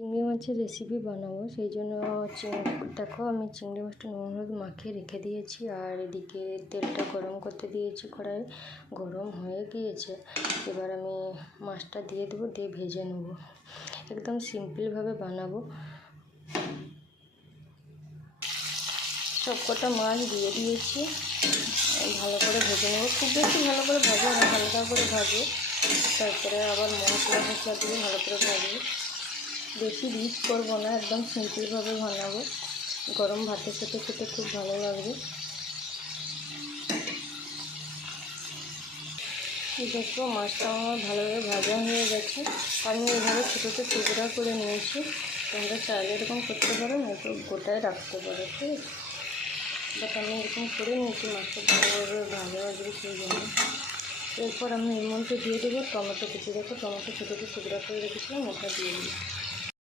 চিংড়ি মাছের রেসিপি বানাবো, সেই জন্য দেখো আমি চিংড়ি মাছটা নুন হলুদ মাখিয়ে রেখে দিয়েছি। আর এদিকে তেলটা গরম করতে দিয়েছি, কড়াই গরম হয়ে গিয়েছে। এবার আমি মাছটা দিয়ে দেবো, দিয়ে ভেজে নেব। একদম সিম্পলভাবে বানাবো। সবকটা মাছ দিয়ে দিয়েছি, ভালো করে ভেজে নেবো। খুব বেশি ভালো করে ভাজবো না, হালকা করে ভাজবো। তারপরে আবার মশলা দিয়ে ভালো করে ভাজবো। বেশি রিচ করবো না, একদম সিম্পলভাবে বানাবো। গরম ভাতের সাথে খেতে খুব ভালো লাগবে। দেখো মাছটা আমার ভালোভাবে ভাজা হয়ে গেছে। আমি এইভাবে ছোটো ছোটো টুকরা করে নিয়েছি। তোমরা চাইলে এরকম করতে পারো, নয়তো গোটায় রাখতে পারো, ঠিক আছে। বাট আমি এরকম করে নিয়েছি, মাছটা ভালোভাবে ভাজা ভাজবে সেই জন্য। এরপর আমি এর মধ্যে দিয়ে দেবো টমেটো কুচি। দেখো টমেটো ছোটো ছোটো টুকরা করে রেখেছিলাম, ওটা দিয়ে দিই।